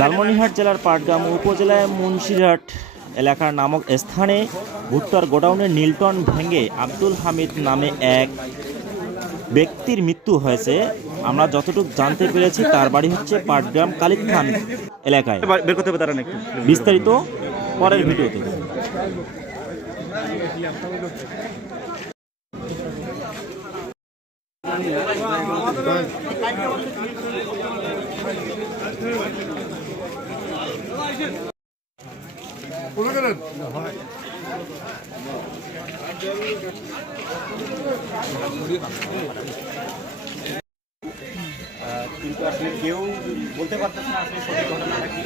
লালমনিরহাট জেলার পাটগ্রাম উপজেলায় মুন্সিরহাট এলাকার নামক স্থানে ভুট্টার গোডাউনের নীলটন ভেঙে আব্দুল হামিদ নামে এক ব্যক্তির মৃত্যু হয়েছে। আমরা যতটুকু জানতে পেরেছি তার বাড়ি হচ্ছে পাটগ্রাম কালিখান এলাকায়। বিস্তারিত পরের ভিডিওতে। কিন্তু আসলে কেউ বলতে পারতেছে না আসলে সঠিক ঘটনাটা কি।